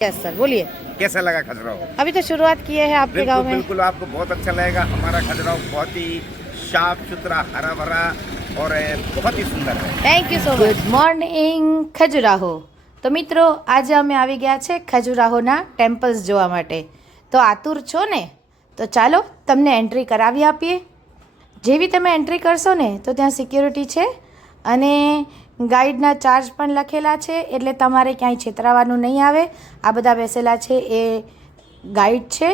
Yes sir, बोलिए कैसा लगा खजुराहो? अभी तो शुरुआत किए हैं आपके गांव में। बिल्कुल आपको बहुत अच्छा लगेगा। हमारा खजुराहो बहुत ही साफ सुथरा, हरा भरा और बहुत ही सुंदर है। Thank you so much. Good morning Khajuraho. તો મિત્રો આજે અમે આવી ગયા છે ખજુરાહોના ટેમ્પલ્સ જોવા માટે। તો આતુર છો ને? તો ચાલો તમને એન્ટ્રી કરાવી આપીએ। જેવી તમે એન્ટ્રી કરશો ને તો ત્યાં સિક્યોરિટી છે અને ગાઈડના ચાર્જ પણ લખેલા છે, એટલે તમારે ક્યાંય છેતરાવાનું નહીં આવે। આ બધા બેસેલા છે એ ગાઈડ છે।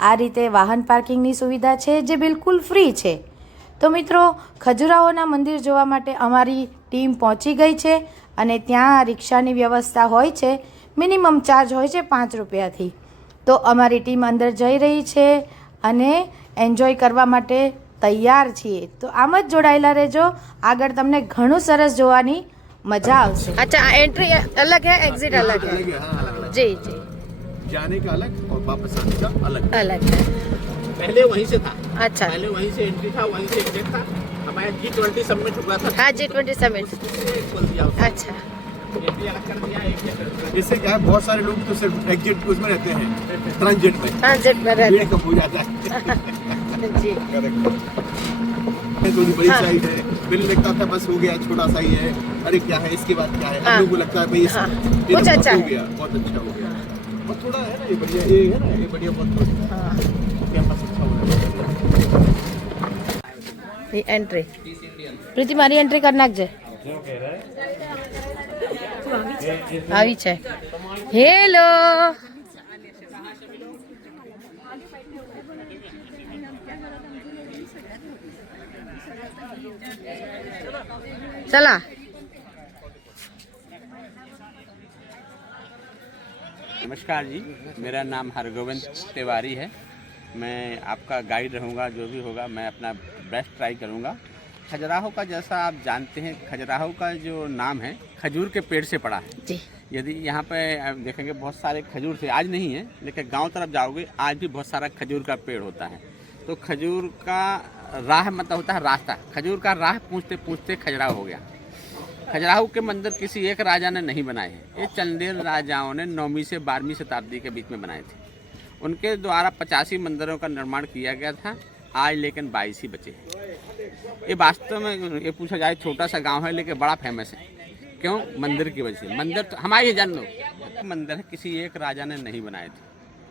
આ રીતે વાહન પાર્કિંગની સુવિધા છે જે બિલકુલ ફ્રી છે। તો મિત્રો ખજુરાહોના મંદિર જોવા માટે અમારી ટીમ પહોંચી ગઈ છે અને ત્યાં રિક્ષાની વ્યવસ્થા હોય છે। મિનિમમ ચાર્જ હોય છે 5 રૂપિયાથી। તો અમારી ટીમ અંદર જઈ રહી છે અને એન્જોય કરવા માટે તૈયાર છીએ। તો આમ જ જોડાયેલા રહેજો, આગળ તમને ઘણું સરસ જોવાની મજા આવશે। अच्छा, एंट्री अलग है, एग्जिट अलग है? जी जी, जाने का अलग और वापस आने का अलग अलग है। पहले वहीं से था। अच्छा, पहले वहीं से एंट्री था, वहीं से एग्जिट था। हमारे G20 समिट हुआ था। हाँ G20 समिट। खोल दिया उसने। अच्छा, एंट्री अलग कर दिया, एग्जिट कर दिया। इससे क्या है, बहुत सारे लोग तो सिर्फ एग्जिट उसमें रहते हैं, ट्रांजिट में। ट्रांजिट में रहते भीड़ कम हो जाता है। जी। थोड़ी बड़ी हाँ। साइड है, पहले लगता था बस हो गया, छोटा सा ही है, अरे क्या है इसके बाद क्या है। हाँ। हम लोग को लगता है भाई हाँ। ये कुछ तो अच्छा हो है। गया, बहुत अच्छा हो गया। और थोड़ा है ना, ये बढ़िया, ये है ना, ये बढ़िया, बहुत हाँ, कैंपस अच्छा हो रहा है। ये एंट्री પ્રીતિ મારી એન્ટ્રી કરી નાખજે। આવી છે। હેલો, चला। नमस्कार जी, मेरा नाम हरगोविंद तिवारी है। मैं आपका गाइड रहूँगा। जो भी होगा मैं अपना बेस्ट ट्राई करूँगा। खजुराहो का जैसा आप जानते हैं, खजुराहो का जो नाम है खजूर के पेड़ से पड़ा है। जी, यदि यहाँ पे आप देखेंगे बहुत सारे खजूर थे, आज नहीं है लेकिन गांव तरफ जाओगे आज भी बहुत सारा खजूर का पेड़ होता है। तो खजूर का राह मतलब होता है रास्ता। खजूर का राह पूछते पूछते खजुराहो हो गया। खजुराहो के मंदिर किसी एक राजा ने नहीं बनाए हैं, ये चंदेल राजाओं ने 9वीं से 12वीं शताब्दी के बीच में बनाए थे। उनके द्वारा 85 मंदिरों का निर्माण किया गया था, आज लेकिन 22 ही बचे हैं। ये वास्तव में ये पूछा जाए छोटा सा गांव है लेकिन बड़ा फेमस है। क्यों? मंदिर की वजह से। मंदिर तो हमारे जान लो, मंदिर है किसी एक राजा ने नहीं बनाए थे,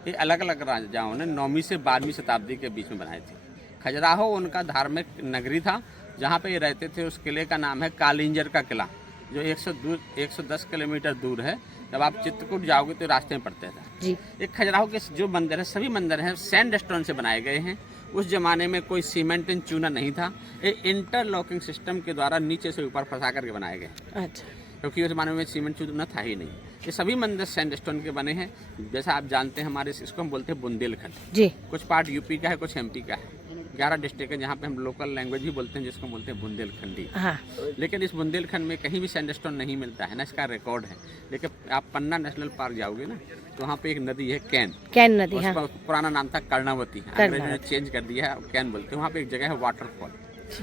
ये अलग अलग राजाओं ने 9वीं से 12वीं शताब्दी के बीच में बनाए थे। खजुराहो उनका धार्मिक नगरी था जहाँ पे ये रहते थे। उस किले का नाम है कालिंजर का किला, जो 110 किलोमीटर दूर है। जब आप चित्रकूट जाओगे तो रास्ते में पड़ते थे जी। एक खजुराहो के जो मंदिर है, सभी मंदिर हैं सैंड स्टोन से बनाए गए हैं। उस जमाने में कोई सीमेंट एंड चूना नहीं था, ये इंटरलॉकिंग सिस्टम के द्वारा नीचे से ऊपर फंसा करके बनाए गए। अच्छा, क्योंकि उस जमाने में सीमेंट चूना था ही नहीं। ये सभी मंदिर सैंड स्टोन के बने हैं। जैसा आप जानते हैं हमारे इसको हम बोलते हैं बुंदेलखंड। जी, कुछ पार्ट यूपी का है, कुछ एमपी का है। 11 डिस्ट्रिक्ट है जहाँ पे हम लोकल लैंग्वेज भी बोलते हैं, जिसको बोलते हैं बुंदेलखंडी। हाँ, लेकिन इस बुंदेलखंड में कहीं भी सैंडस्टोन नहीं मिलता है ना, इसका रिकॉर्ड है। लेकिन आप पन्ना नेशनल पार्क जाओगे ना तो वहाँ पे एक नदी है कैन नदी। हाँ, उसका पुराना नाम था कर्णावती, अंग्रेजों ने चेंज कर दिया है, कैन बोलते हैं। वहाँ पे एक जगह है वाटरफॉल,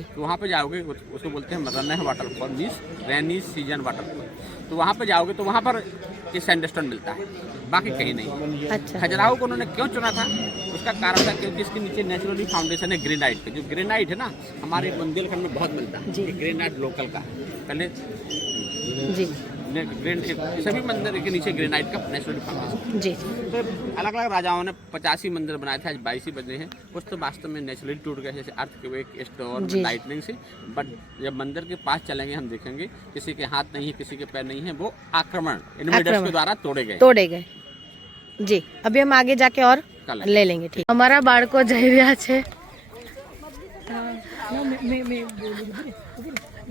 तो वहाँ पे जाओगे उसको बोलते हैं run waterfall, means rainy season waterfall. तो वहाँ पे जाओगे तो वहाँ पर ये सैंडस्टोन मिलता है, बाकी कहीं नहीं। अच्छा, खजुराहो को उन्होंने क्यों चुना था, उसका कारण था क्योंकि इसके नीचे नेचुरली फाउंडेशन है ग्रेनाइट के। जो ग्रेनाइट है ना हमारे बुंदेलखंड में बहुत मिलता है, ये ग्रेनाइट लोकल का है। पहले जी सभी मंदिर के नीचे ग्रेनाइट का नेचुरली फाउंडेशन। जी, तो अलग अलग राजाओं ने 85 मंदिर बनाए थे, आज 22 ही बचे हैं। कुछ तो वास्तव में नेचुरली टूट गए, जैसे अर्थक्वेक, स्टोर्म, जी। लाइटनिंग से। बट जब मंदिर के पास चलेंगे हम देखेंगे किसी के हाथ नहीं है, किसी के पैर नहीं है, वो आक्रमण इन्वेडर्स के द्वारा तोड़े गए। जी। अभी हम आगे जाके और कल ले लेंगे। ठीक, हमारा बाળકો જઈ રહ્યા છે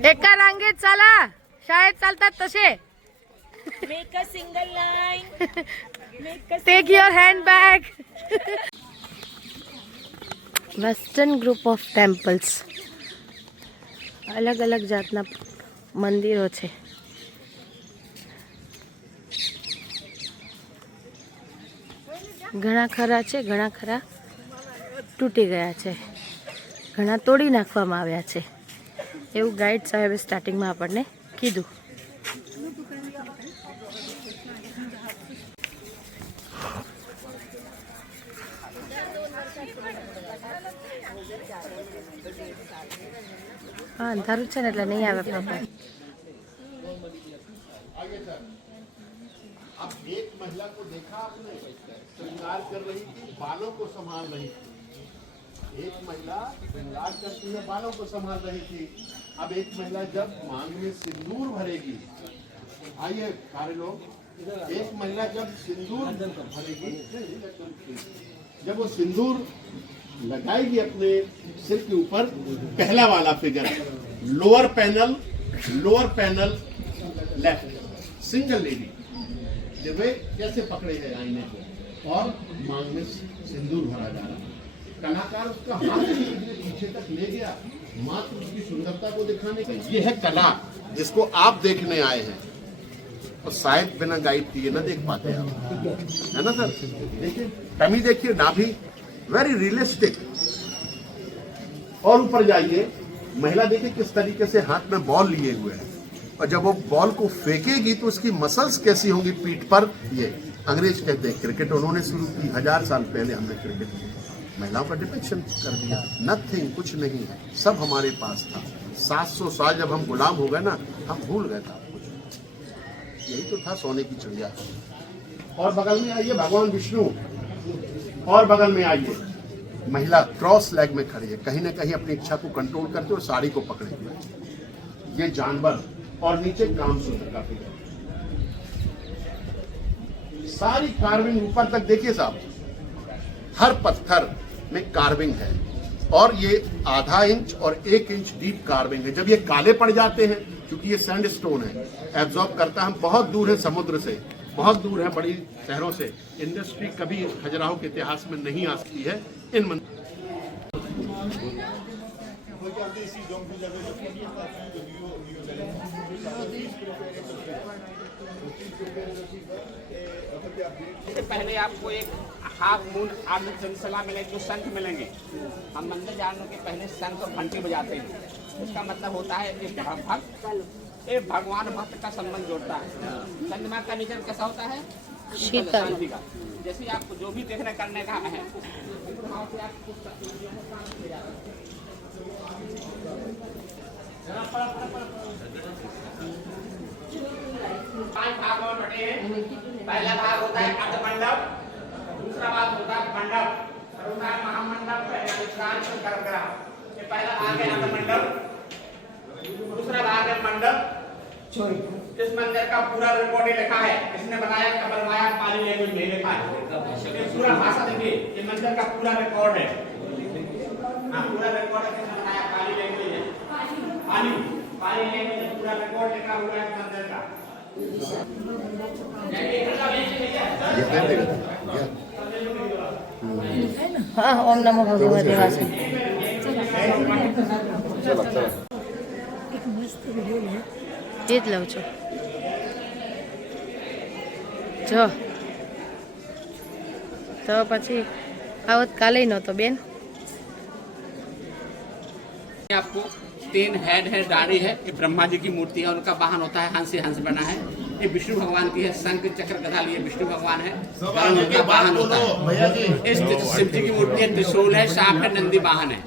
एका रांगेत चला, शाळेत चालतात तसे। Make a single line. Make a take your hand bag. Western group of temples, अलग अलग जातना मंदिरो છે। ઘણા ખરા છે, ઘણા ખરા તૂટી ગયા છે, ઘણા તોડી નાખવામાં આવ્યા છે, એવું ગાઈડ સાહેબે સ્ટાર્ટિંગમાં આપણને કીધું। હા અંધારું છે ને એટલે નહીં આવે પ્રોપર. अब एक महिला को देखा आपने श्रृंगार कर रही थी, बालों को संभाल रही थी. एक महिला श्रृंगार करती है, बालों को संभाल रही थी. अब एक महिला जब मांग में सिंदूर भरेगी, आइए सारे लोग, एक महिला जब सिंदूर भरेगी, जब वो सिंदूर लगाएगी अपने सिर के ऊपर, पहला वाला figure lower panel left, single lady जब कैसे पकड़े गए आईने को और मांग में सिंदूर भरा जा रहा. कलाकार उसका हाथ पीछे तक ले गया, मात्र उसकी सुंदरता को दिखाने का. ये है कला जिसको आप देखने आए हैं, और शायद बिना गाइड किए ना देख पाते आप, है ना सर. देखिए टमी, देखिए नाभि, वेरी रियलिस्टिक. और ऊपर जाइए, महिला देखिए किस तरीके से हाथ में बॉल लिए हुए है, और जब वो बॉल को फेंकेगी तो उसकी मसल्स कैसी होंगी पीठ पर. ये अंग्रेज कहते हैं क्रिकेट उन्होंने शुरू की, 1000 साल पहले हमने क्रिकेट महिलाओं का डिपिक्शन कर दिया. नथिंग, कुछ नहीं है, सब हमारे पास था. 700 साल जब हम गुलाम हो गए ना, हम भूल गए था कुछ. यही तो था सोने की चिड़िया. और बगल में आइए भगवान विष्णु, और बगल में आइए महिला क्रॉस लेग में खड़ी है, कहीं ना कहीं अपनी इच्छा को कंट्रोल करते हुए साड़ी को पकड़े हुए. ये जानवर, और नीचे कामसूत्र का फिगर. सारी कार्विंग ऊपर तक देखिए साहब, हर पत्थर में कार्विंग है, और ये आधा इंच और 1 इंच डीप कार्विंग है. जब ये काले पड़ जाते हैं, क्योंकि ये सैंडस्टोन है, एब्जॉर्ब करता है. हम बहुत दूर है समुद्र से, बहुत दूर है बड़ी शहरों से. इंडस्ट्री कभी खजुराहो के इतिहास में नहीं आ सकती है. इन इससे पहले आपको एक हाफ मून आर्मी चंसला मिलेगी, जो शंख मिलेंगे. हम मंदिर जाने के पहले शंख और घंटी बजाते हैं. इसका मतलब होता है एक भगवान भक्त का संबंध जोड़ता है. चंद्रमा का नेचर कैसा होता है? शीतल. शांति का. जैसे आपको जो भी देखने करने का है, पहला भाग होता है अर्धमंडप, दूसरा भाग होता है मंडप, होता है महामंडप, गर्भगृह. ये पहला भाग है अर्धमंडप, दूसरा भाग है मंडप. इस मंदिर का पूरा रिकॉर्ड लिखा है, इसने बनाया कमल माया पाली लैंग्वेज में लिखा है. ये पूरा भाषा देखिए, ये मंदिर का पूरा रिकॉर्ड है. हाँ, पूरा रिकॉर्ड है, किसने बनाया? पाली लैंग्वेज है. पाली लैंग्वेज में पूरा रिकॉर्ड लिखा हुआ है मंदिर का. હા ઓમ નમો ભગવતે વાસુ. એ જ લઉં છું. જો તો પછી આવત કાલે નહોતો બેન. आपको 3 हेड है, दाढ़ी है. ये ब्रह्मा जी की मूर्ति है, उनका वाहन होता है हंस. हंस बना है. ये विष्णु भगवान की है, शंख चक्र गदा लिए विष्णु भगवान है, उनका वाहन होता है. इस शिव जी की मूर्ति है, त्रिशूल है, सांप है, नंदी वाहन है.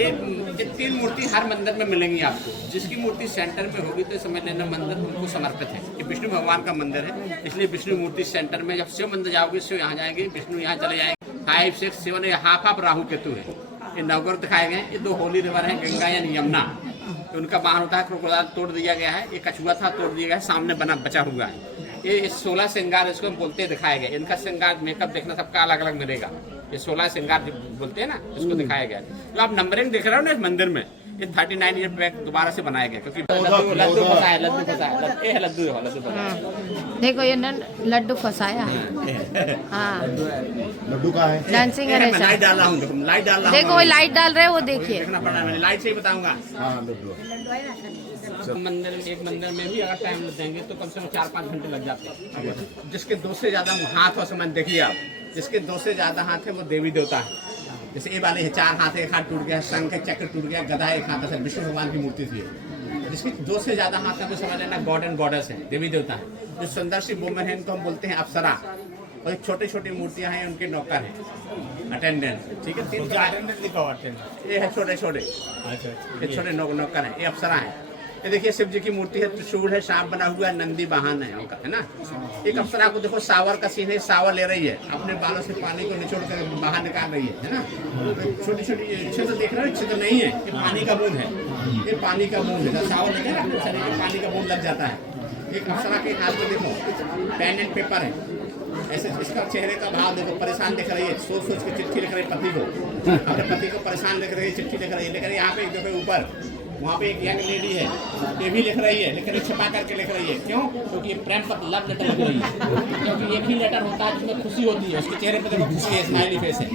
ये 3 मूर्ति हर मंदिर में मिलेंगी आपको. जिसकी मूर्ति सेंटर में होगी तो समझ लेना मंदिर उनको समर्पित है. ये विष्णु भगवान का मंदिर है, इसलिए विष्णु मूर्ति सेंटर में. जब शिव मंदिर जाओगे, शिव यहाँ जाएंगे, विष्णु यहाँ चले जाएंगे. 5, 6, 7 हाफ राहु केतु है. ये नवग्रह दिखाए गए. ये 2 होली रिवर है, गंगा यानी यमुना. उनका वाहन होता है क्रोकोडाइल. तोड़ दिया गया है. ये कछुआ था, तोड़ दिया गया है, सामने बना बचा हुआ है. ये 16 श्रृंगार इसको बोलते दिखाए गए. इनका श्रृंगार मेकअप देखना सबका अलग अलग मिलेगा. ये 16 श्रृंगार बोलते हैं ना, इसको दिखाया गया है. जो आप नंबरिंग देख रहे हो ना इस मंदिर में, ये 39 ईयर बैक दोबारा से बनाया गया, क्योंकि लड्डू फंसा है. लड्डू देखो ये लड्डू फंसाया है. हाँ लड्डू का है. डांसिंग है. लाइट डाल रहा हूँ, लाइट डाल रहा हूँ. देखो वो लाइट डाल रहे हैं, वो देखिए. देखना पड़ा, मैंने लाइट से ही बताऊंगा. हाँ लड्डू. मंदिर एक मंदिर में भी अगर टाइम देंगे तो कम से कम 4-5 घंटे लग जाते हैं. जिसके 2 से ज्यादा हाथ और सामान देखिए आप, जिसके 2 से ज्यादा हाथ है वो देवी देवता है. जैसे ये वाले 4 हाथ, एक हाथ टूट गया, शंख चक्र टूट गया, गदा एक हाथ है, विष्णु भगवान की मूर्ति थी. जिसकी 2 से ज्यादा हाथ है तो समझ लेना गॉड एंड गॉडेस है, देवी देवता है. जो सुंदर सी वुमेन है इनको हम बोलते हैं अप्सरा. और एक छोटी छोटी मूर्तियां हैं, उनके नौकर हैं, अटेंडेंट। ठीक है, 3 अटेंडेंट लिखा हुआ अटेंडेंट। ये है छोटे छोटे, ये छोटे नौकर हैं, ये अप्सरा हैं। ये देखिए शिव जी की मूर्ति है, त्रिशूल है, सांप बना हुआ है, नंदी वाहन है उनका, है ना। एक अप्सरा को देखो सावर का सीन है, सावर ले रही है, अपने बालों से पानी को निचोड़ कर बाहर निकाल रही है ना। छोटी छोटी छिद्र देख रहे हो, छिद्र नहीं है, ये पानी का बूंद है, ये पानी का बूंद है। सावर लेते हैं ना शरीर में, पानी का बूंद लग जाता है। एक अप्सरा के हाथ में देखो पेन एंड पेपर है, ऐसे इसका चेहरे का भाव देखो, परेशान दिख रही है, सोच सोच के चिट्ठी लिख रही है पति को, अपने पति को परेशान लिख रही है, चिट्ठी लिख रही है। लेकिन यहाँ पे देखो ऊपर, वहाँ पे एक यंग लेडी है, ये भी लिख रही है, लेकिन छिपा करके लिख रही है। क्यों? क्योंकि ये प्रेम पत्र, लव लेटर लिख रही है। क्योंकि एक ही लेटर होता है जिसमें खुशी होती है, उसके चेहरे पे देखो खुशी है, स्माइली फेस है,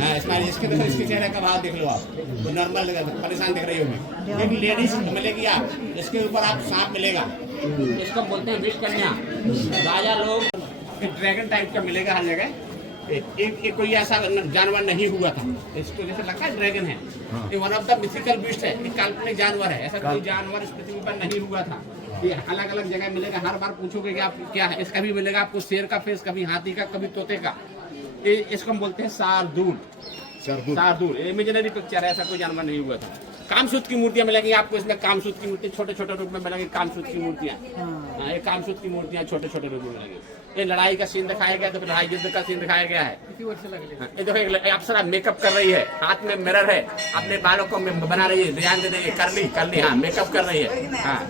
हाँ स्माइली। इसके देखो, इसके चेहरे का भाव देख लो आप, तो नॉर्मल परेशान दिख रही होगी। एक लेडीज मिलेगी आप, इसके ऊपर आप सांप मिलेगा, इसको बोलते हैं विष कन्या। राजा लोग ड्रैगन टाइप का मिलेगा हर जगह। एक कोई ऐसा जानवर नहीं हुआ था, इसको जैसे लगता है ड्रैगन है, ये one of the mythical beast है, एक काल्पनिक जानवर है, ऐसा कोई जानवर इस पृथ्वी पर नहीं हुआ था। ये अलग अलग जगह मिलेगा, हर बार पूछोगे कि आप क्या है, इसका भी मिलेगा आपको शेर का फेस, कभी हाथी का, कभी तोते का। इसको हम बोलते हैं शार्दूल। शार्दूल इमेजिनरी पिक्चर है, ऐसा कोई जानवर नहीं हुआ था। कामसूत की मूर्तियां मिलेंगी आपको, इसमें कामसूत की मूर्ति छोटे छोटे रूप में मिलेंगी, कामसूत की मूर्तियां, ये कामसूत की मूर्तियां छोटे छोटे रूप में मिलेंगी। ये लड़ाई का सीन दिखाया गया, तो लड़ाई युद्ध का सीन दिखाया गया है। ये देखो एक अप्सरा मेकअप कर रही है, हाथ में मिरर है, अपने बालों को बना रही है, ध्यान दे देंगे, कर ली हाँ, मेकअप कर रही है हाँ।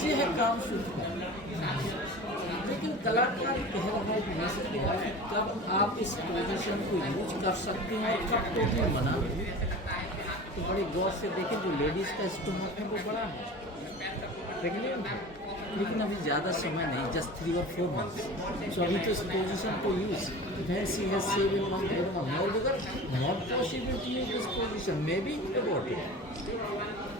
ये है काम शुद्ध, लेकिन कलाकार कह रहा है कि कब आप इस पोजीशन को यूज कर सकते हैं और कब तो भी मना। तो बड़े गौर से देखें, जो लेडीज़ का स्टोमक है वो बड़ा है, लेकिन अभी ज़्यादा समय नहीं, जस्ट 3 और 4 मंथ्स। सो अभी तो इस पोजीशन को यूज सी है 7 months not possible to use this position, may be about it.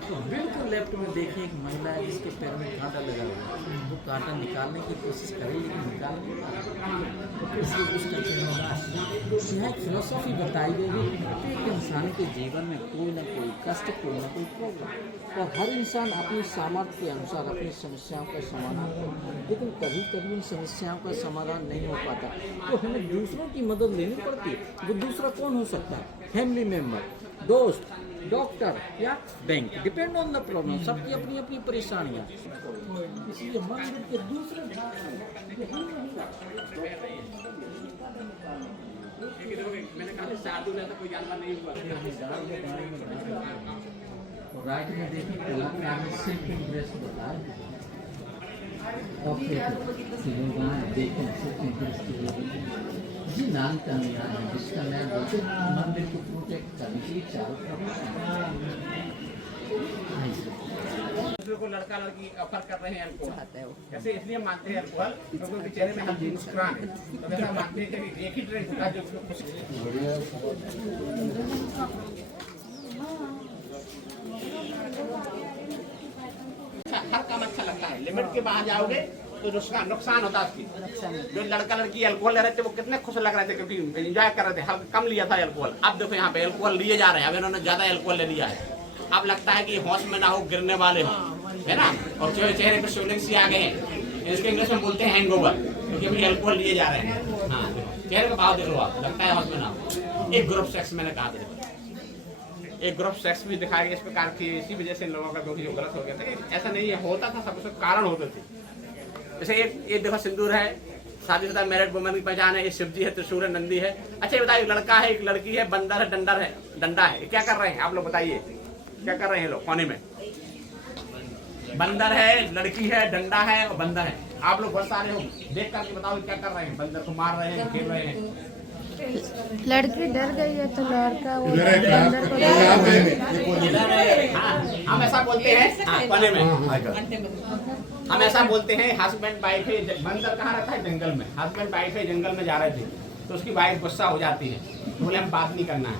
तो बिल्कुल लेफ्ट में देखिए एक महिला है जिसके पैर में कांटा लगा हुआ है, वो कांटा निकालने की कोशिश करे लेकिन निकाल नहीं पा रहा, इसलिए उसका चेहरा उदास। यहाँ एक फिलोसॉफी बताई गई है कि प्रत्येक इंसान के जीवन में कोई ना कोई कष्ट, कोई ना कोई प्रॉब्लम, और हर इंसान अपनी सामर्थ्य के अनुसार अपनी समस्याओं का समाधान करता है, लेकिन कभी कभी उन समस्याओं का समाधान नहीं हो पाता, तो हमें दूसरों की मदद लेनी पड़ती है। वो दूसरा कौन हो सकता है? फैमिली मेम्बर, दोस्त, डॉक्टर या bank, depend on the problem. सबकी अपनी अपनी परेशानियाँ, इसलिए मंदिर के दूसरे राइट में देखिए कलाकार ने सिल्क ड्रेस बताया, देखें सिल्क ड्रेस जी नाम का नया है, जिसका नया बोलते मंदिर को प्रोटेक्ट करने के लिए चारों दूसरे को लड़का लड़की ऑफर कर रहे हैं अल्कोहल, कैसे इसलिए मानते हैं अल्कोहल क्योंकि उनके चेहरे में हम मुस्कुरान है, तो ऐसा मानते हैं कि एक ही ड्रिंक होता है जो उसको खुशी। हर काम अच्छा लगता है, लिमिट के बाहर जाओगे तो नुकसान होता है उसकी। जो लड़का लड़की अल्कोहल ले रहे थे वो कितने खुश लग रहे थे क्योंकि एंजॉय कर रहे थे, हर कम लिया था अल्कोहल। अब देखो यहाँ पे अल्कोहल लिए जा रहे हैं, अब इन्होंने ज्यादा अल्कोहल ले लिया है, अब लगता है कि होश में ना हो, गिरने वाले हो, है ना। और चेहरे पे स्वेलिंग सी आ गए हैं, इसके इंग्लिश में बोलते हैं हैंगओवर, क्योंकि अभी अल्कोहल लिए जा रहे हैं। हाँ चेहरे का भाव देख लो आप, लगता है होश में ना हो। एक ग्रुप सेक्स मैंने कहा था, एक ग्रुप सेक्स भी दिखाया गया इस प्रकार की, इसी वजह से लोगों का क्योंकि जो गलत हो गया था, ऐसा नहीं है, होता था, सब उसके कारण होते थे। जैसे ये देखो सिंदूर है, शादीशुदा मैरिड वुमेन की पहचान है, ये शिवजी है, त्रिशूल है, नंदी है। अच्छा ये बताइए, लड़का है, एक लड़की है, बंदर है, डंडा है, क्या कर रहे हैं आप लोग बताइए, क्या कर रहे हैं लोग कोने में? बंदर है, लड़की है, डंडा है और बंदर है। आप लोग बहुत सारे हो, देख करके बताओ क्या कर रहे हैं? बंदर को मार रहे हैं, खेल रहे हैं। लड़की डर गई है तो लड़का वो हम ऐसा बोलते हैं कोने में, हम ऐसा बोलते हैं हस्बैंड वाइफ है। बंदर कहाँ रहता है? जंगल में। हस्बैंड वाइफ है, जंगल में जा रहे थे तो उसकी वाइफ गुस्सा हो जाती है, बोले हम बात नहीं करना है।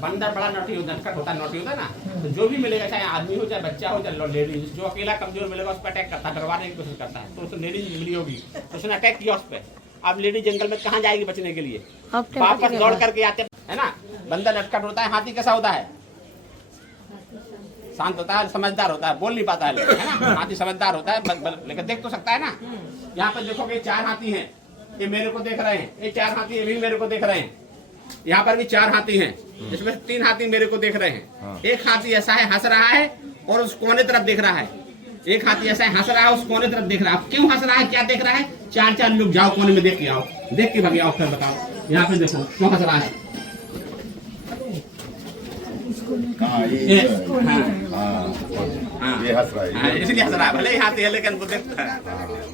बंदर बड़ा नोटी नटखट होता है, नोटी होता है ना, तो जो भी मिलेगा, चाहे आदमी हो, चाहे बच्चा हो, चाहे लेडीज, जो अकेला कमजोर मिलेगा उस पर अटैक करता है, डरवाने की कोशिश करता है। तो उसको लेडीज मिली होगी तो उसने अटैक किया उस पर, अब लेडी जंगल में कहाँ जाएगी बचने के लिए? अपने वापस पति के दौड़ पास। करके आते है ना। बंदर नटखट होता है, हाथी कैसा होता है? शांत होता है, समझदार होता है, बोल नहीं पाता है लेकिन, है ना। हाथी समझदार होता है लेकिन देख तो सकता है ना। यहाँ पर देखोगे 4 हाथी हैं, ये मेरे को देख रहे हैं, ये 4 हाथी ये भी मेरे को देख रहे हैं। यहाँ पर भी 4 हाथी हैं, जिसमें 3 हाथी मेरे को देख रहे हैं। एक हाथी ऐसा है हंस रहा है और उस कोने तरफ देख रहा है। एक हाथी ऐसा है हंस रहा है, उस कोने तरफ देख रहा है। क्यों हंस रहा है, क्या देख रहा है? 4 लोग जाओ कोने में देख के आओ, देख के भाग आओ, फिर बताओ। यहाँ पे देखो क्यों हंस रहा है। ये हंस रहा है। हाँ, इसलिए हंस रहा है, भले ही हाथी है लेकिन वो देखता है।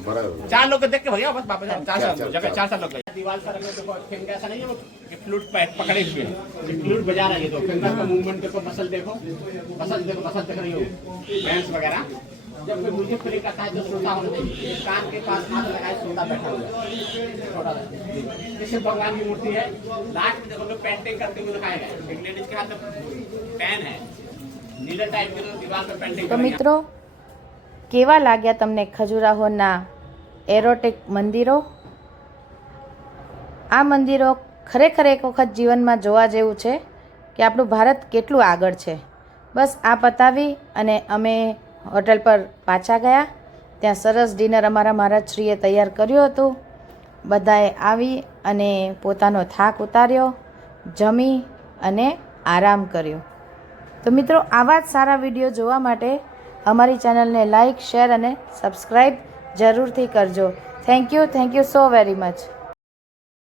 बराबर। 4 लोग को देख के भैया बस वापस आओ। 4 लोग गए। दीवार पर देखो फिंगर ऐसा नहीं है वो कि फ्लूट पकड़े हुए हैं। ये फ्लूट बजा रहा है, ये तो फिंगर का मूवमेंट देखो, मसल देखो, मसल देख रही हो, बैंड्स वगैरह। जब कोई म्यूजिक प्ले करता है तो सोता होना चाहिए, कान के पास हाथ लगाए सोता बैठा हुआ है, छोटा सा। जैसे भगवान की मूर्ति है, लास्ट में देखो लोग पेंटिंग करते हुए दिखाए गए। एक लेडीज के हाथ में पेन है, नीडल टाइप की, तो दीवार पर पेंटिंग તો મિત્રો કેવા લાગ્યા તમને ખજુરાહોના એરોટિક મંદિરો? આ મંદિરો ખરેખર એક વખત જીવનમાં જોવા જેવું છે કે આપણું ભારત કેટલું આગળ છે. બસ આ પતાવી અને અમે હોટલ પર પાછા ગયા. ત્યાં સરસ ડિનર અમારા મહારાજશ્રીએ તૈયાર કર્યું હતું. બધાએ આવી અને પોતાનો થાક ઉતાર્યો, જમી અને આરામ કર્યો. તો મિત્રો આવા જ સારા વિડીયો જોવા માટે અમારી ચેનલને લાઇક, શેર અને સબસ્ક્રાઈબ જરૂરથી કરજો. Thank you so very much.